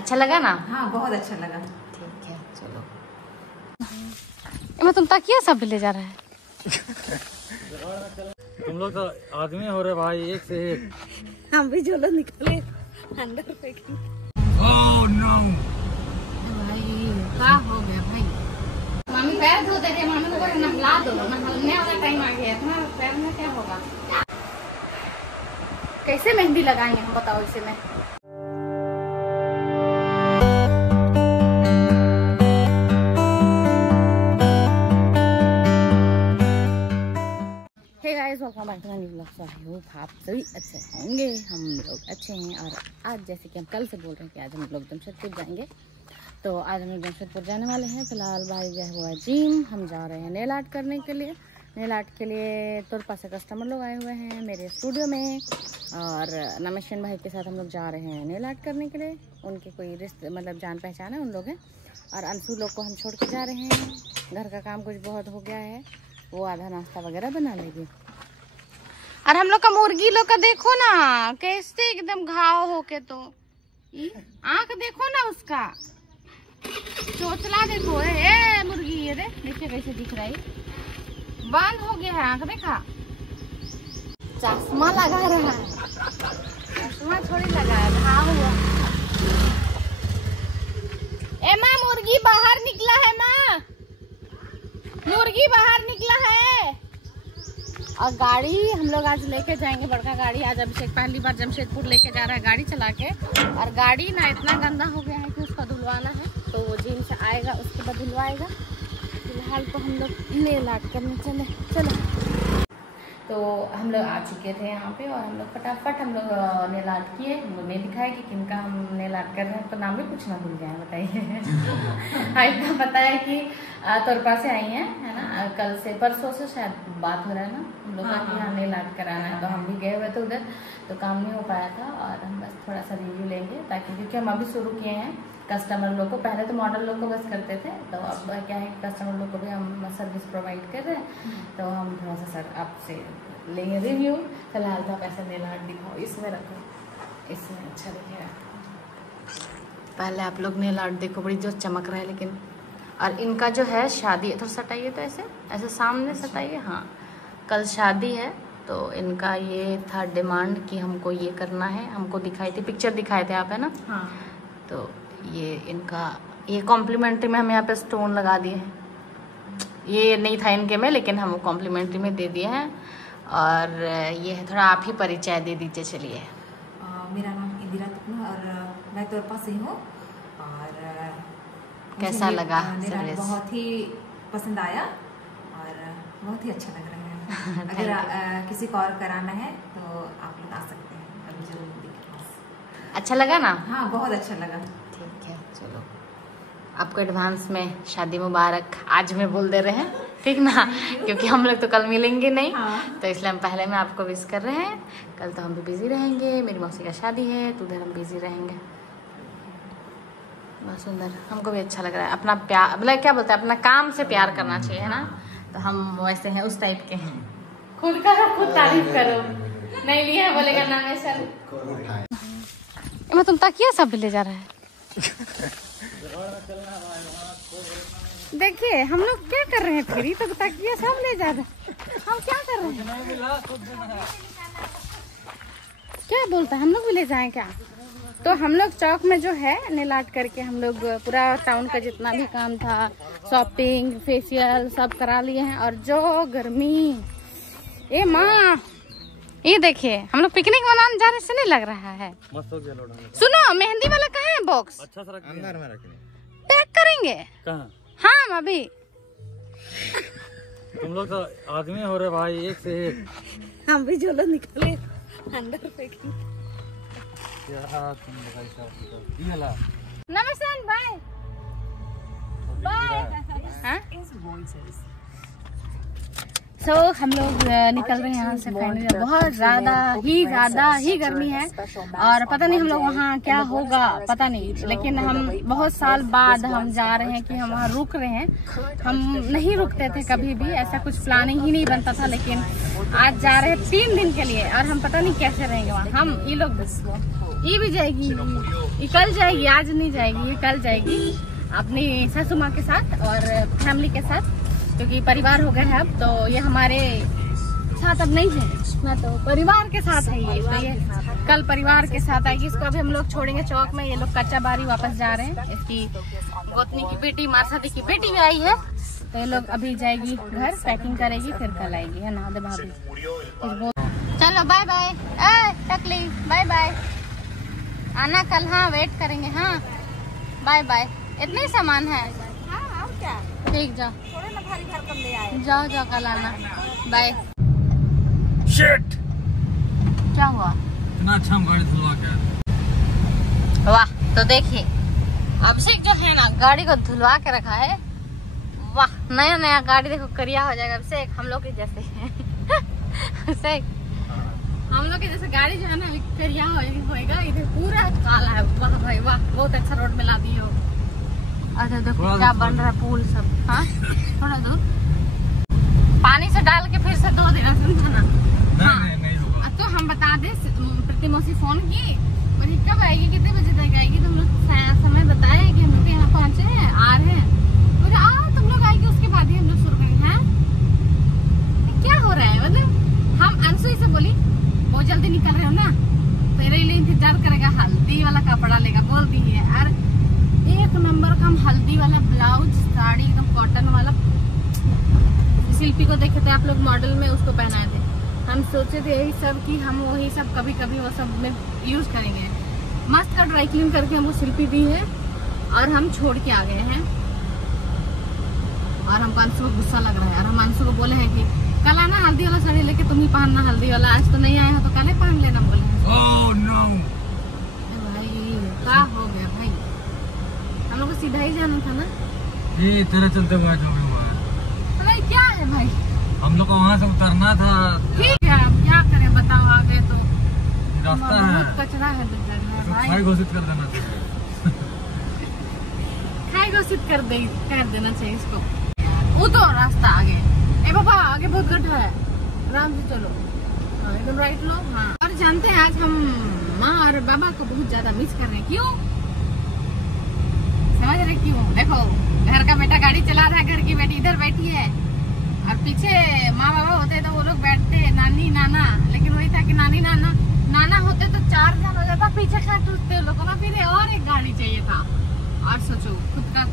अच्छा लगा ना? हाँ बहुत अच्छा लगा। ठीक है चलो। मैं तुम तकिया सब ले जा रहा है। तुम लोग तो आदमी हो रहे भाई, एक से एक। हम भी झोला निकाले अंदर फेंके। ओह नो भाई क्या हो गया भाई? मम्मी पैर धो देते, मम्मी को नहला दो, नहाने वाला टाइम आ गया है। पैर में क्या होगा? कैसे मेहंदी लगाएंगे हम बताओ इसे में? Welcome back to my new vlog. I hope आप सभी अच्छे होंगे। हम लोग अच्छे हैं और आज जैसे कि हम कल से बोल रहे हैं कि आज हम लोग जमशेदपुर जाएंगे, तो आज हम लोग जमशेदपुर जाने वाले हैं। फिलहाल भाई गया हुआ है जिम, हम जा रहे हैं नेल आर्ट करने के लिए। नेल आर्ट के लिए तुरपा से कस्टमर लोग आए हुए हैं मेरे स्टूडियो में, और नमेशन भाई के साथ हम लोग जा रहे हैं नेल आर्ट करने के लिए। उनके कोई रिश्ते मतलब जान पहचान है उन लोग हैं, और अंशु लोग को हम छोड़ के जा रहे हैं। घर का काम कुछ बहुत हो गया है, वो आधा नाश्ता वगैरह बना लेगी। और हम लोग का मुर्गी लोग का देखो ना कैसे एकदम घाव होके, तो आंख देखो ना उसका, चोचला देखो। ए मुर्गी ये देखिए कैसे दिख रहा है, बंद हो गया है आंख, देखा? चश्मा लगा रहा है, चश्मा थोड़ी लगा है, घाव हुआ। ए माँ मुर्गी बाहर निकला है, माँ मुर्गी बाहर निकला है। और गाड़ी हम लोग आज लेके जाएंगे, बड़का गाड़ी। आज अभिषेक पहली बार जमशेदपुर लेके जा रहा है गाड़ी चला के, और गाड़ी ना इतना गंदा हो गया है कि उसका धुलवाना है, तो वो जिम से आएगा उसके बाद धुलवाएगा। फिलहाल तो हम लोग नेल आर्ट करने चले। तो हम लोग आ चुके थे यहाँ पे, और हम लोग फटाफट हम लोग नेल आर्ट किए। हमको नहीं दिखाया कि किनका हम नेल आर्ट कर रहे हैं, तो नाम भी पूछना भूल गए हैं, बताइए। हाँ इतना पता है कि तुरपा से आई हैं, है ना? कल से परसों से शायद बात हो रहा है ना हम लोग का, यहाँ नेल आर्ट कराना है। तो हम भी गए हुए थे उधर, तो काम नहीं हो पाया था, और हम बस थोड़ा सा रिव्यू लेंगे, ताकि क्योंकि हम अभी शुरू किए हैं कस्टमर लोग को। पहले तो मॉडल लोग को बस करते थे, तो अब क्या है कस्टमर लोग को भी हम सर्विस प्रोवाइड कर रहे हैं, तो हम थोड़ा सा सर आपसे लेंगे रिव्यू। फिलहाल तो आप ऐसे नेल आर्ट दिखाओ, इसमें रखो, इसमें अच्छा दिखेगा। पहले आप लोग नेल आर्ट देखो, बड़ी जो चमक रहा है लेकिन। और इनका जो है शादी, थोड़ा सटाइए तो ऐसे सामने सटाइए। हाँ कल शादी है, तो इनका ये था डिमांड कि हमको ये करना है। हमको दिखाई थी, पिक्चर दिखाए थे आप, है ना? हाँ। तो ये इनका ये कॉम्प्लीमेंट्री में हम यहाँ पे स्टोन लगा दिए हैं। ये नहीं था इनके में, लेकिन हम कॉम्प्लीमेंट्री में दे दिए हैं। और ये है, थोड़ा आप ही परिचय दे दीजिए। चलिए। मेरा नाम इंदिरा तुकना और मैं तुरपा से हूँ। और कैसा लगा सर्विस? बहुत ही पसंद आया और बहुत ही अच्छा लग रहा है। अगर किसी को और कराना है तो आप लोग आ सकते हैं, अभी जरूर। अच्छा लगा ना? हाँ बहुत अच्छा लगा। ठीक है चलो, आपको एडवांस में शादी मुबारक आज में बोल दे रहे हैं, ठीक ना? क्योंकि हम लोग तो कल मिलेंगे नहीं। हाँ। तो इसलिए हम पहले में आपको विश कर रहे हैं। कल तो हम भी बिजी रहेंगे, मेरी मौसी का शादी है, तो उधर हम बिजी रहेंगे। बहुत सुंदर, हमको भी अच्छा लग रहा है। अपना प्यार मतलब क्या बोलते हैं, अपना काम से प्यार करना चाहिए, है ना? तो हम वैसे हैं, उस टाइप के हैं। खुद का खुद तारीफ करो, नहीं लिया बोलेगा ना है सर। मैं तुम तकिया सब ले जा रहा है। देखिए हम लोग क्या कर रहे हैं, फिर तो तकिया सब ले जा रहे हैं। हम क्या कर रहे हैं? क्या बोलता है, हम लोग भी ले जाएं क्या? तो हम लोग चौक में जो है नेल आर्ट करके हम लोग पूरा टाउन का जितना भी काम था, शॉपिंग फेशियल सब करा लिए हैं। और जो गर्मी, ए माँ ये देखिए, हम लोग पिकनिक मनाने जाने से नहीं लग रहा है। सुनो मेहंदी वाला कहाँ है बॉक्स? अच्छा सा अंदर में रखेंगे, पैक करेंगे कहाँ? हाँ अभी तुम लोग तो आदमी हो रहे भाई, एक से एक। हम भी झोला निकाले अंदर फेंके। नमस्ते बाय बाय। सो हम लोग निकल रहे हैं यहाँ से फाइनली। बहुत ज्यादा ही गर्मी है, और पता नहीं हम लोग वहाँ क्या होगा पता नहीं, लेकिन हम बहुत साल बाद हम जा रहे हैं कि हम वहाँ रुक रहे हैं। हम नहीं रुकते थे कभी भी, ऐसा कुछ प्लानिंग ही नहीं बनता था, लेकिन आज जा रहे हैं 3 दिन के लिए, और हम पता नहीं कैसे रहेंगे वहाँ। हम ये लोग ये भी जाएगी, ये कल जाएगी, आज नहीं जाएगी, ये कल जाएगी अपनी सासू माँ के साथ और फैमिली के साथ, क्योंकि परिवार हो गए हैं अब। तो ये हमारे साथ अब नहीं है ना, तो परिवार के साथ है ये। तो ये कल परिवार के साथ आएगी। इसको अभी हम लोग छोड़ेंगे चौक में। ये लोग कच्चा बारी वापस जा रहे हैं। इसकी गोतनी की बेटी, मारसादी की बेटी भी आई है। तो ये लोग अभी जाएगी घर, पैकिंग करेगी, फिर कल आएगी, है ना दे भाभी। चलो बाय बाय, टकली बाय बाय, आना कल। हाँ वेट करेंगे। हाँ बाय बाय। इतने ही सामान है। हाँ और क्या, ठीक जाओ, थोड़े ना भारी भरकम ले आए। जाओ जाओ कल आना। बाय। शिट, क्या हुआ? इतना अच्छा हम गाड़ी धुलवा के। वाह, तो देखिए अभिषेक जो है ना गाड़ी को धुलवा के रखा है। वाह, नया नया गाड़ी देखो, करिया हो जाएगा अभिषेक, हम लोग के जैसे। अभिषेक हम लोग के जैसे गाड़ी जो है ना करिया होएगा। इधर पूरा काला है। वाह भाई वाह, बहुत अच्छा रोड में ला दी हो। अच्छा देखो क्या बन रहा है, पुल सब। हाँ थोड़ा दूर पानी से डाल के फिर से धो देना, समझा ना। नहीं होगा। तो हम बता दे, प्रीति मौसी फोन की, बोली कब आएगी, कितने बजे तक आएगी। तुम लोग समय बताया कि हम लोग यहाँ पहुँचे हैं, आ रहे हैं। बोले तुम लोग आएगी, उसके बाद ही हम लोग शुरू करेंगे। हैं क्या हो रहा है, मतलब हम अंशु से बोली बहुत जल्दी निकल रहे हो ना, तेरे लिए इंतजार करेगा, हल्दी वाला कपड़ा लेगा बोल दी है। और एक नंबर का हम हल्दी वाला ब्लाउज, साड़ी एकदम कॉटन वाला, शिल्पी को देखे थे आप लोग मॉडल में, उसको पहनाए थे। हम सोचे थे यही सब कि हम वही सब कभी कभी वो सब में यूज करेंगे। मस्त का ड्राई क्लीन करके हमको शिल्पी दी है और हम छोड़ के आ गए हैं। और हमको अंशु को गुस्सा लग रहा है। और हम अंशु को बोले हैं कि कल आना हल्दी वाला साड़ी लेके, तुम ही पहनना हल्दी वाला। आज तो नहीं आए हो तो कल ही पहन लेना बोले। ओह नो भाई क्या हो गया भाई, हम लोग को सीधा ही जाना था ना। ये तेरे चलते हुआ जो भी हुआ है। भाई क्या है भाई, हम लोग को वहाँ से उतरना था। ठीक है अब क्या करें बताओ, आ गए तो रास्ता है, बहुत कचरा है तो भाई। खाई घोषित कर देना चाहिए। खाई घोषित कर देना चाहिए इसको। वो तो रास्ता आगे, ए बाबा आगे बहुत गड्ढा है, आराम से चलो। हाँ एकदम राइट लो। हाँ और जानते हैं आज हम माँ और बाबा को बहुत ज्यादा मिस कर रहे हैं। क्यों समझ रहे क्यों? देखो घर का बेटा गाड़ी चला रहा है, घर की बेटी इधर बैठी है और पीछे माँ बाबा होते तो वो लोग बैठते नानी नाना। लेकिन वही था कि नानी नाना होते तो 4 जन हो जाता, पीछे खा टूटते लोगों ना, फिर और एक गाड़ी चाहिए था। और सोचो खुद का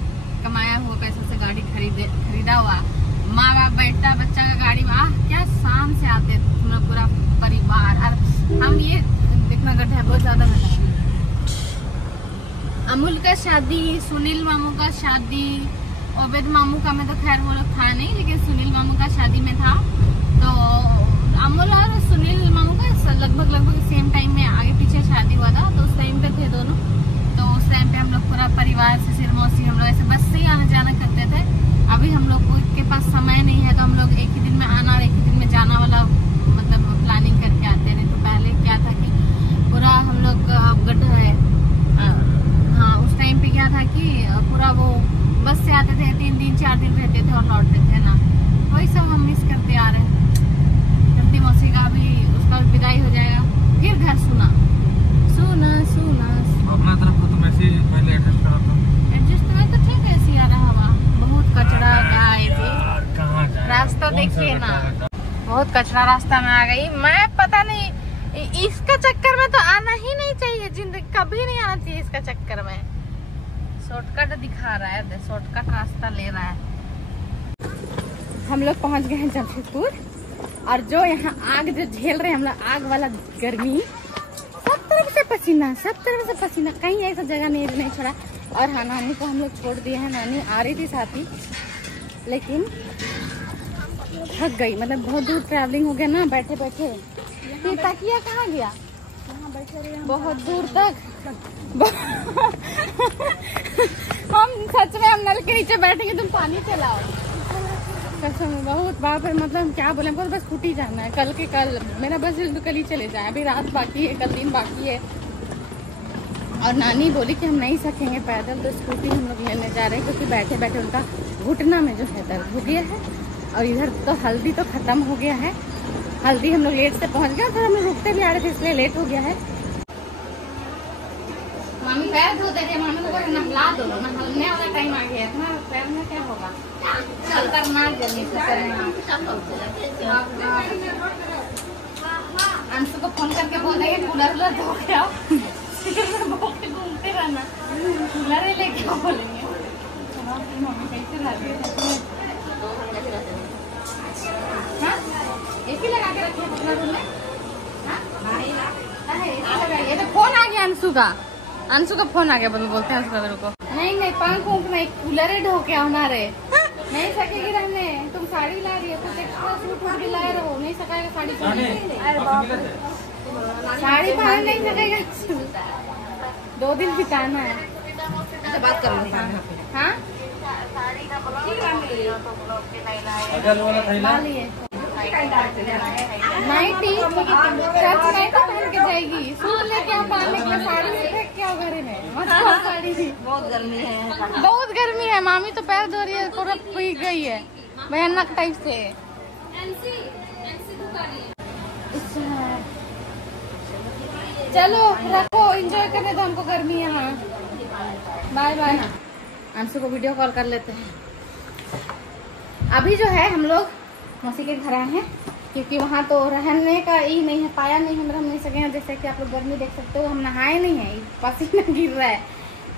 कमाया हुआ पैसा से गाड़ी खरीदा हुआ, माँ बाप बैठता बच्चा का गाड़ी में, क्या शान से आते हम लोग पूरा परिवार। और हम ये देखना गड्ढा है बहुत ज्यादा गड्ढा। अमूल का शादी, सुनील मामू का शादी, ओबेद मामू का में तो खैर वो लोग था नहीं, लेकिन सुनील मामू का शादी में था। तो अमूल और सुनील मामू का लगभग सेम टाइम में आगे पीछे शादी हुआ था। तो उस टाइम पे थे दोनों। तो उस टाइम पे हम लोग पूरा परिवार से सिर मौसी हम लोग ऐसे बस से ही आना जाना करते थे। अभी हम लोग के पास समय नहीं है, तो हम लोग एक ही दिन में आना और एक ही दिन में जाना वाला मतलब प्लानिंग करके आते रहे। तो पहले क्या था कि पूरा हम लोग गड्ढा है। हाँ उस टाइम पे क्या था कि पूरा वो बस से आते थे, 3 दिन 4 दिन रहते थे और लौटते थे ना। वही सब हम मिस करते आ रहे हैं। धरती मौसी का भी उसका विदाई हो जाएगा, फिर घर सुना। अपना तरफ तो तुम ऐसे ही पहले एडजस्ट करा था। एडजस्टमेंट तो ठीक है, ऐसी आ रहा हवा, बहुत कचरा गाय थी। कहाँ जाए रास्ता देखिए ना, बहुत कचरा रास्ता में आ गई। मैं पता नहीं, इसका चक्कर में तो आना ही नहीं चाहिए, जिंदगी कभी नहीं आना चाहिए इसका चक्कर में। शॉर्टकट दिखा रहा है, शॉर्टकट रास्ता ले रहा है। हम लोग पहुंच गए हैं जमशेदपुर। और जो यहाँ आग जो झेल रहे हैं हम लोग, आग वाला गर्मी, सब तरफ से पसीना, कहीं ऐसा जगह नहीं छोड़ा। और हाँ नानी को हम लोग छोड़ दिए हैं, नानी आ रही थी साथ ही, लेकिन थक गई। मतलब बहुत दूर ट्रैवलिंग हो गया ना बैठे बैठे। ये तकिया कहाँ गया? बहुत दूर तक हम सच में हम नल के नीचे बैठेंगे, तुम पानी चलाओ कसम। बहुत बाप रे, मतलब हम क्या बोले, हमको बस स्कूटी जाना है कल के कल। मेरा बस तो कल ही चले जाए, अभी रात बाकी है, कल दिन बाकी है। और नानी बोली कि हम नहीं सकेंगे पैदल, तो स्कूटी हम लोग लेने जा रहे हैं, क्योंकि बैठे बैठे उनका घुटना में जो है दर्द हो गया है। और इधर तो हल्दी तो खत्म हो गया है, हल्दी हम लोग लेट से पहुंच गए, फिर हम लोग रुकते भी आ रहे थे इसलिए लेट हो गया है। मामी पैर धो देते, मामी को नहला दो, नहाने वाला टाइम आ गया था, पैर में क्या होगा, खतरनाक गर्मी, खतरनाक। अंशु को फोन करके बोल देंगे कूलर वूलर धो के आओ, घूमते रहना, कूलर ही लेके आओ बोलेंगे। मम्मी कैसे रहती है, एसी लगा के रखिए अपना रूम में। ये तो फोन आ गया अंशु का, अंशु का फोन आ गया, बोलते हैं उसका को। नहीं पंख उंख नहीं, कूलर ही ढो के आना रे, नहीं सकेगी रहने। तुम साड़ी ला रही हो, कुछ एक्स्ट्रा सूट वूट भी लाए रहो, नहीं सकेगा साड़ी पहनने, साड़ी पहन नहीं सकेगा, 2 दिन बिताना है। बात करो। हाँ नाइटी शर्ट नहीं तो पहन के जाएगी, सूट लेके आप पहनने के लिए साड़ी फेंक के आओ घर में, साड़ी बहुत गर्मी है, बहुत गर्मी है। मामी तो पैर धो रही है, पूरा पीक गई है भयानक टाइप से। चलो रखो, एंजॉय करने दो हमको, गर्मी है। हाँ बाय बाय। अंशु को वीडियो कॉल कर लेते हैं। अभी जो है हम लोग मौसी के घर आए हैं, क्योंकि वहाँ तो रहने का ही नहीं है, पाया नहीं, हम रह नहीं सके हैं। जैसे कि आप लोग गर्मी देख सकते हो, हम नहाए नहीं है, पसीना गिर रहा है।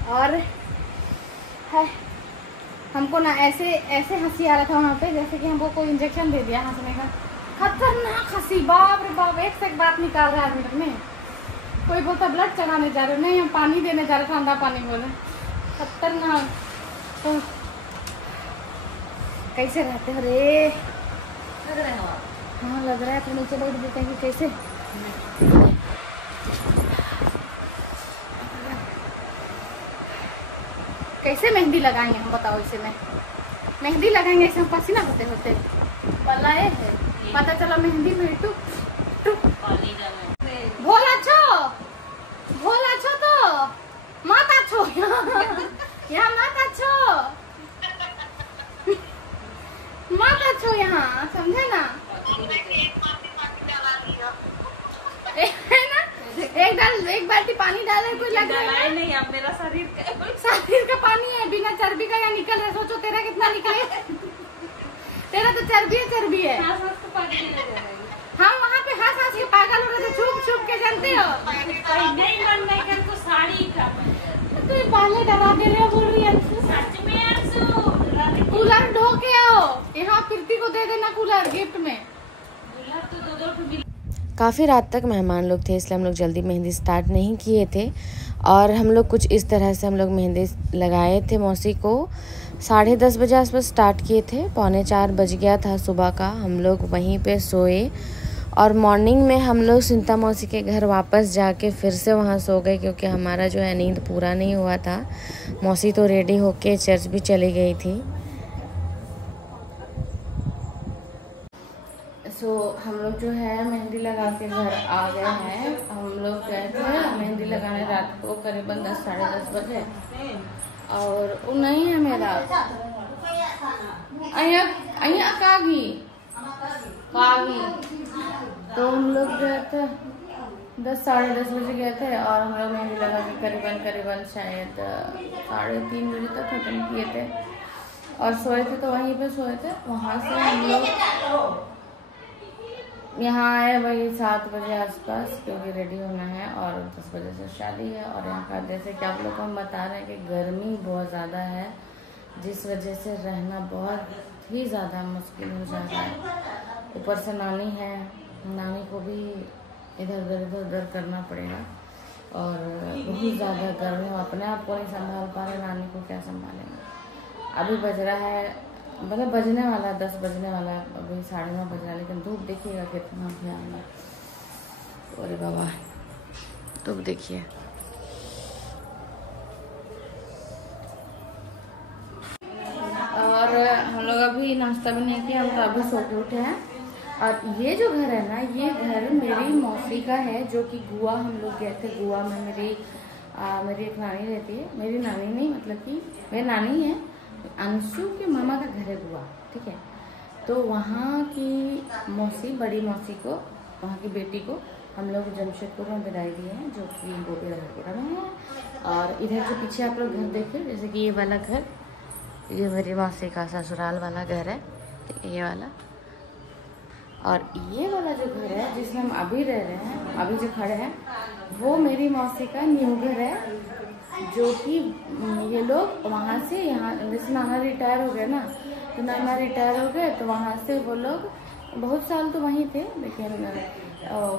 और है हमको ना ऐसे ऐसे हंसी आ रहा था वहाँ पे, जैसे कि हमको कोई इंजेक्शन दे दिया हंसने का। खतरनाक हंसी, बाप रे बाप, एक से एक बात निकाल रहा है मिनट में। कोई बोलता ब्लड चढ़ाने जा रहे हो, नहीं हम पानी देने जा रहे, ठंडा पानी बोले। खतरनाक। तो कैसे रहते हो रे? लग रहे हो आप? हाँ लग रहा है, तो नीचे बैठ देते हैं। कैसे कैसे मेहंदी लगाएंगे हम, बताओ। इसे में मेहंदी लगाएंगे, इसे हम पसीना होते होते पलाए है, पता चला मेहंदी में टुक भोला छो तो माता छो, यहाँ माता छो, माता छो यहाँ, समझे ना? ना एक बाल्टी पानी डाले, कोई लग रहा है नहीं, अब मेरा शरीर का पानी है, बिना चर्बी का या निकल रहा। सोचो तेरा कितना निकले, तेरा तो चर्बी है। हम वहाँ पे हंस के पागल हो रहे थे, छुप के, जानते हो। नहीं मन नहीं कर को साड़ी का तो पहले डरा दे रहे हो, बोल रही है सच में। कूलर ढो के आओ, यहाँ प्रीति को दे देना कूलर गिफ्ट में। कूलर तो 2 काफ़ी रात तक मेहमान लोग थे, इसलिए हम लोग जल्दी मेहंदी स्टार्ट नहीं किए थे। और हम लोग कुछ इस तरह से हम लोग मेहंदी लगाए थे। मौसी को 10:30 बजे आसपास स्टार्ट किए थे, 3:45 बज गया था सुबह का। हम लोग वहीं पे सोए और मॉर्निंग में हम लोग सिंता मौसी के घर वापस जाके फिर से वहाँ सो गए, क्योंकि हमारा जो है नींद पूरा नहीं हुआ था। मौसी तो रेडी होके चर्च भी चली गई थी। सो हम लोग जो है मेहंदी लगा के घर आ गए हैं। हम लोग गए थे मेहंदी लगाने रात को करीबन 10 साढ़े 10 बजे, और वो नहीं है मेरा अया कागी। तो हम लोग गए थे 10 साढ़े 10 बजे गए थे, और हम लोग मेहंदी लगा के करीबन शायद 3:30 बजे तक खत्म किए थे। और सोए थे तो वहीं पे सोए थे। वहाँ से हम लोग यहाँ आए वही 7 बजे आसपास, क्योंकि रेडी होना है, और 10 बजे से शादी है। और यहाँ का जैसे कि आप लोग को हम बता रहे हैं कि गर्मी बहुत ज़्यादा है, जिस वजह से रहना बहुत ही ज़्यादा मुश्किल हो जाता है। ऊपर से नानी है, नानी को भी इधर उधर करना पड़ेगा, और बहुत ज़्यादा गर्मी, अपने आप को नहीं संभाल पा रहे, नानी को क्या संभालेंगे। अभी बज रहा है, मतलब बजने वाला 10 बजने वाला, अभी 9:30 बज रहा है, लेकिन धूप देखिएगा कितना भयानक। अरे बाबा, धूप देखिए। और हम लोग अभी नाश्ता भी नहीं किया, हम तो अभी सो के उठे हैं। और ये जो घर है ना, ये घर मेरी मौसी का है, जो कि गोवा हम लोग गए थे। गोवा में मेरी एक नानी रहती है, मेरी नानी नहीं, मतलब कि मेरी नानी है, अंशु के मामा का घर है गोवा, ठीक है। तो वहाँ की मौसी, बड़ी मौसी को, वहाँ की बेटी को हम लोग जमशेदपुर में विदाई दिए हैं, जो कि गोबीराजपुरा में है। और इधर जो पीछे आप लोग घर देखिए, जैसे कि ये वाला घर, ये मेरी मौसी का ससुराल वाला घर है, ये वाला। और ये वाला जो घर है जिसमें हम अभी रह रहे हैं, अभी जो खड़े हैं, वो मेरी मौसी का न्यू घर है, जो कि ये लोग वहाँ से यहाँ, जैसे नाना रिटायर हो गए ना, तो नाना रिटायर हो गए तो वहाँ से वो लोग बहुत साल तो वहीं थे, लेकिन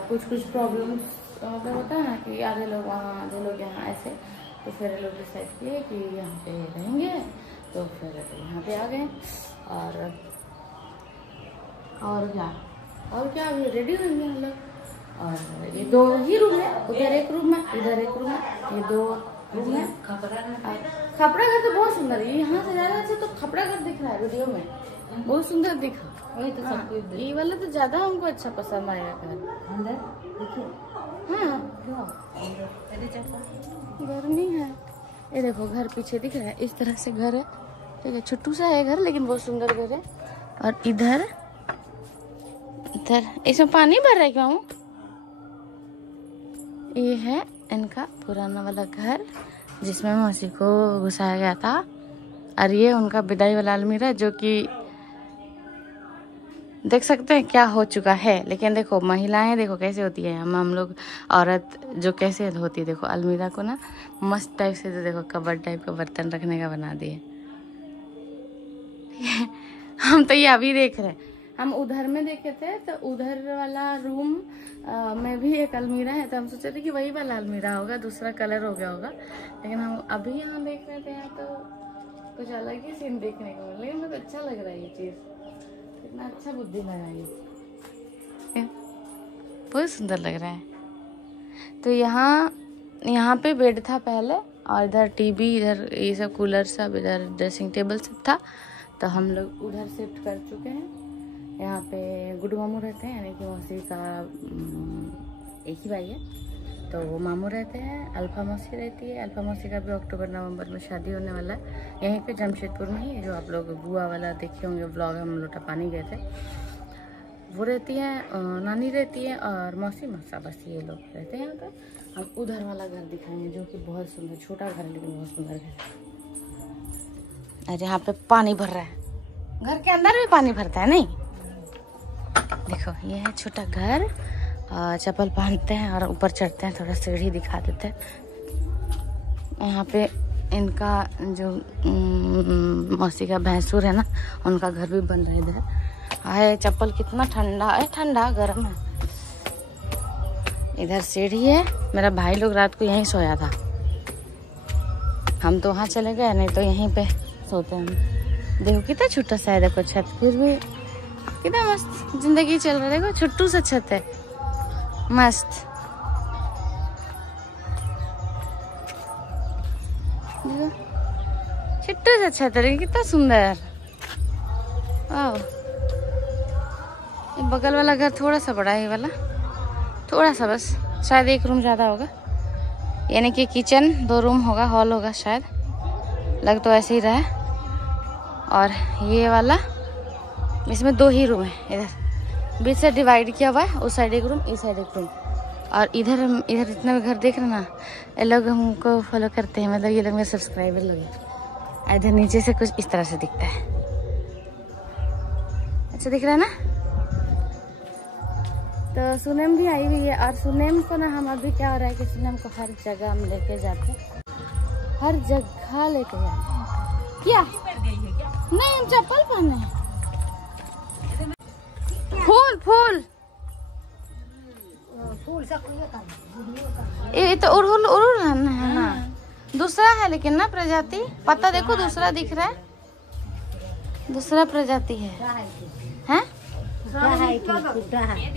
कुछ प्रॉब्लम्स मतलब होता है ना कि आधे लोग वहाँ आधे लोग यहाँ, ऐसे। तो फिर लोग डिसाइड किए कि यहाँ पे रहेंगे, तो फिर यहाँ पे आ गए। और क्या अभी रेडी होंगे हम लोग। और ये 2 ही रूम है, उधर एक रूम है, इधर एक रूम है, ये 2 रूम है। खपड़ा घर तो बहुत सुंदर है, यहाँ से ज्यादा अच्छा तो खपड़ा घर दिख रहा है वीडियो में, बहुत सुंदर दिखा। वही तो सब, ये वाला तो ज्यादा हमको अच्छा पसंद आया घर। अंदर हाँ गर्मी है। ये देखो घर पीछे दिख रहा है, इस तरह से घर है, ठीक है, छोटू सा है घर लेकिन बहुत सुंदर घर है। और इधर इसमें पानी भर रहा है क्यों? ये है इनका पुराना वाला घर जिसमें मौसी को घुसाया गया था। और ये उनका विदाई वाला अलमीरा, जो कि देख सकते हैं क्या हो चुका है। लेकिन देखो महिलाएं देखो कैसे होती है, हम लोग औरत जो कैसे होती है, देखो अलमीरा को ना मस्त टाइप से, तो देखो कबर्ड टाइप का बर्तन रखने का बना दिए। हम तो ये अभी देख रहे हैं, हम उधर में देखे थे तो उधर वाला रूम में भी एक अलमीरा है, तो हम सोचे थे कि वही वाला अलमीरा होगा, दूसरा कलर हो गया होगा। लेकिन हम अभी यहाँ देख रहे थे, यहाँ तो कुछ अलग ही सीन देखने को मिला। लेकिन बहुत अच्छा लग रहा है ये चीज़, कितना अच्छा बुद्धि लगा ये, बहुत सुंदर लग रहा है। तो यहाँ पे बेड था पहले, और इधर टीवी, इधर ये सब कूलर सब, इधर ड्रेसिंग टेबल सब था। तो हम लोग उधर शिफ्ट कर चुके हैं। यहाँ पे गुड्डू मामू रहते हैं, यानी कि मौसी का एक ही भाई है, तो वो मामू रहते हैं। अल्फा मौसी रहती है, अल्फा मौसी का भी अक्टूबर-नवंबर में शादी होने वाला है, यहीं पे जमशेदपुर में ही, जो आप लोग बुआ वाला देखे होंगे व्लॉग, हम लोटा पानी गए थे, वो रहती है। नानी रहती है और मौसी मौसा, बस ये लोग रहते हैं यहाँ पे। हम उधर वाला घर दिखाएंगे जो कि बहुत सुंदर, छोटा घर है लेकिन बहुत सुंदर घर है। और यहाँ पे पानी भर रहा है, घर के अंदर भी पानी भरता है नहीं। देखो ये है छोटा घर, चप्पल पहनते हैं और ऊपर चढ़ते हैं, थोड़ा सीढ़ी दिखा देते हैं। यहाँ पे इनका जो मौसी का भैंसुर है ना, उनका घर भी बन रहा है इधर। आए चप्पल कितना ठंडा है, ठंडा गर्म है। इधर सीढ़ी है, मेरा भाई लोग रात को यहीं सोया था, हम तो वहाँ चले गए, नहीं तो यहीं पे सोते हैं। देखो कितना छोटा सा है, देखो छत, फिर भी कितना मस्त जिंदगी चल रहा है। देखो छोटू सा छत है, मस्त। देखो छोटू सा छत है, कितना सुंदर। वाह, ये बगल वाला घर थोड़ा सा बड़ा है, ये वाला थोड़ा सा, बस शायद 1 रूम ज्यादा होगा, यानी कि किचन 2 रूम होगा, हॉल होगा शायद, लग तो ऐसे ही रहा है। और ये वाला, इसमें 2 ही रूम है, इधर बीच से डिवाइड किया हुआ है, उस साइड 1 रूम, इस साइड 1 रूम। और इधर जितना भी घर देख रहे ना, ये लोग हमको फॉलो करते हैं, मतलब ये लोग मेरे सब्सक्राइबर लोग हैं। इधर नीचे से कुछ इस तरह से दिखता है, अच्छा दिख रहा है ना। तो सुनेम भी आई हुई है, और सुनेम को ना हम अभी क्या हो रहा है कि सुनेम को हर जगह हम लेके जाते हैं, हर जगह लेके जाते हैं। क्या नहीं, हम चप्पल पहने हैं। फूल फूल ये तो उड़हुल है ना, दूसरा है लेकिन ना प्रजाति, पता देखो दूसरा दिख रहा है, दूसरा प्रजाति है, हैं?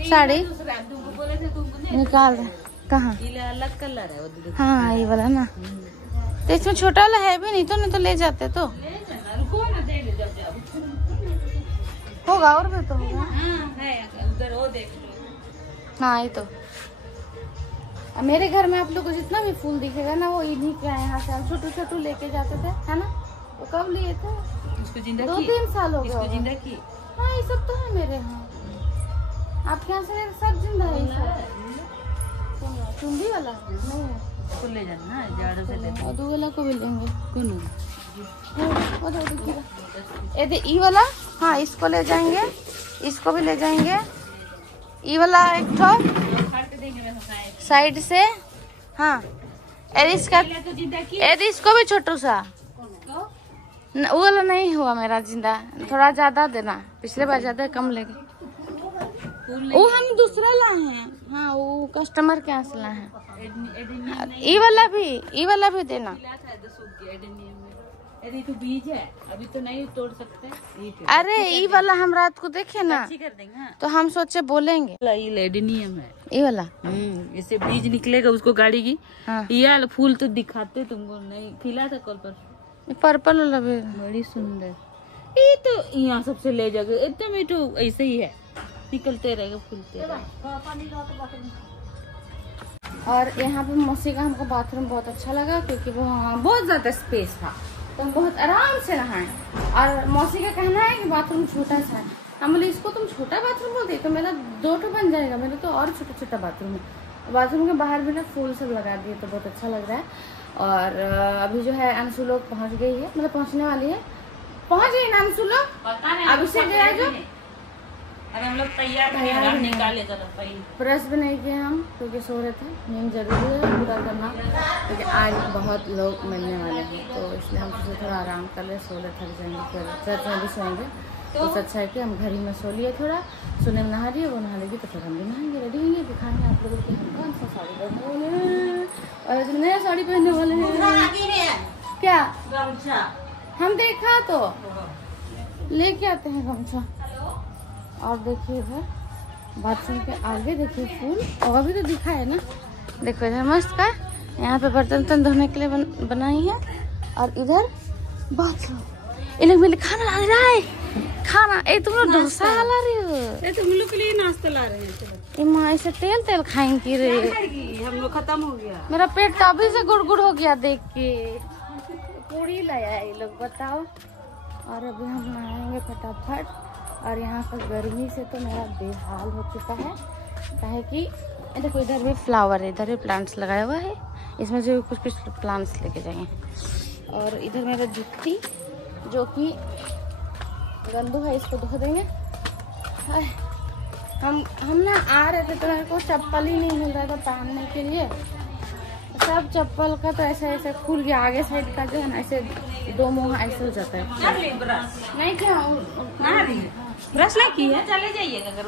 साड़ी निकाल रहे कहाँ? अलग कलर है, हाँ ये वाला ना, तो इसमें छोटा वाला है भी नहीं तो ले जाते तो होगा, और भी तो होगा। हाँ ये तो मेरे घर में आप लोग को जितना भी फूल दिखेगा ना, वो इन्हीं के यहाँ से हम छोटू लेके जाते थे, है ना। वो कब लिए थे? इसको जिंदा 2-3 साल हो गए। इसको जिंदा की? हाँ ये सब तो है मेरे यहाँ, आपके यहाँ से सब जिंदा है। चुंदी वाला नहीं है। इसको ले जाना है, ज़्यादा से ले और दो वाला को भी लेंगे। ये ई वाला, हाँ इसको ले जाएंगे, इसको भी ले जाएंगे। ई वाला एक ठो साइड से, हाँ इसको भी छोटू सा। वो वाला नहीं हुआ मेरा जिंदा, थोड़ा ज्यादा देना, पिछले बार ज्यादा कम लेंगे। वो हम दूसरा लाए हैं, हाँ वो कस्टमर के यहाँ से लाए हैं। ई वाला भी देना। अरे तो बीज है, अभी तो नहीं तोड़ सकते। अरे ई वाला हम रात को देखे ना, कर देंगे तो हम सोचे बोलेंगे। ये लेडनियम है, ई वाला इससे बीज निकलेगा उसको गाड़ी की। हाँ। ये फूल तो दिखाते तुमको, नहीं खिला था कल पर। पर्पल वाला भी बड़ी सुंदर। ये तो यहाँ सबसे ले जाएगा, इतना मीठू ऐसे ही है, निकलते रहेगा फूलते रहेगा। और यहाँ पे मौसी का हमको बाथरूम बहुत अच्छा लगा, क्योंकि वो वहाँ बहुत ज्यादा स्पेस था, तो हम बहुत आराम से नहाए। और मौसी का कहना है कि बाथरूम छोटा सा है। हम बोले इसको तुम छोटा बाथरूम बोलते, तो मेरा 2 ठो बन जाएगा, मेरा तो और छोटा छोटा बाथरूम है। बाथरूम के बाहर भी ना फूल सब लगा दिए, तो बहुत अच्छा लग रहा है। और अभी जो है अंशु लोग पहुँच गई है, मतलब पहुँचने वाली है। पहुँच गई ना अंशु लोग, अभिषेक गया जो। अरे हम लोग तैयार निकालेगा ब्रश भी नहीं किए हम, क्योंकि सो रहे थे। नींद जरूरी है पूरा करना, क्योंकि आज बहुत लोग मिलने वाले हैं, तो इसलिए हम सोचे थोड़ा आराम कर ले, सो ले, थक जाएंगे, फिर चर्च में भी सोएंगे। तो अच्छा है कि हम घर ही में सो लिए थोड़ा। सुने नहा रही है, वो नहा लेगी तो फिर हम भी नहाएंगे, रेडी होंगे, दिखाएंगे आप लोगों की हम कौन सा साड़ी पहनने वाले हैं। और जो नया साड़ी पहनने वाले हैं क्या, हम देखा तो लेके आते हैं गमछा। और देखिए इधर बाथरूम के आगे देखिए फूल, और अभी तो दिखा है ना, देखो इधर मस्त का यहाँ पे बर्तन धोने के लिए बनाई है। और इधर बाथरूम, ये लोग मिले खाना ला रहा है, खाना। ए तुम लोग डोसा ला रही हो, तुम लोग के लिए नाश्ता ला रहे हैं। माँ ऐसे तेल खाएंगी रे, हम लोग खत्म हो गया। मेरा पेट तो अभी से गुड़गुड़ हो गया देख के। पूरी लाया ये लोग, बताओ। और अभी हम नहाएंगे फटाफट। और यहाँ पर गर्मी से तो मेरा बेहाल हो चुका है, काहे कि देखो इधर भी फ्लावर है, इधर भी प्लांट्स लगाया हुआ है, इसमें से कुछ प्लांट्स लेके जाएंगे। और इधर मेरा जुत्ती जो कि गंदू है, इसको धो देंगे। हम ना आ रहे थे तो मेरे को चप्पल ही नहीं मिल रहा था पहनने के लिए। सब चप्पल का तो ऐसे खुल गया, आगे साइड का जो है ना ऐसे 2 मुँह ऐसे हो जाता है। नहीं क्या ब्रश नहीं की है, चले जाइएगा अगर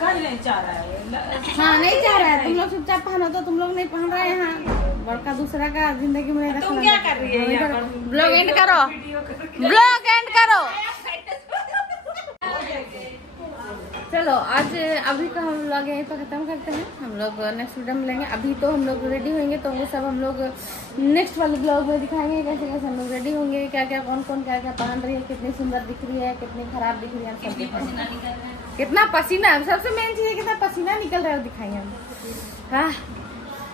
कर नहीं चाह रहा है। हाँ नहीं चाह रहा है, तुम लोग चुपचाप पहनो, तो तुम लोग नहीं पहन रहे हैं। यहाँ बड़का दूसरा का जिंदगी में तुम क्या कर रही है? ब्लॉग एंड करो, ब्लॉग एंड करो। चलो आज अभी का हम लोग यहीं पर खत्म करते हैं, हम लोग नेक्स्ट वीडियो में लेंगे। अभी तो हम लोग रेडी होंगे, तो वो सब हम लोग नेक्स्ट वाले ब्लॉग में दिखाएंगे, कैसे कैसे हम लोग रेडी होंगे, क्या क्या कौन कौन क्या क्या पहन रही है, कितनी सुंदर दिख रही है, कितनी खराब दिख रही है, सब दिखाएंगे। कितना पसीना, सबसे मेन चीज है कितना पसीना निकल रहा है, वो दिखाएंगे हम। हाँ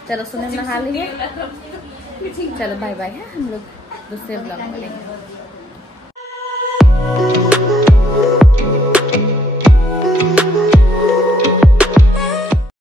चलो सुने नहा लिए, चलो बाय बाय है, हम लोग दूसरे ब्लॉग में लेंगे।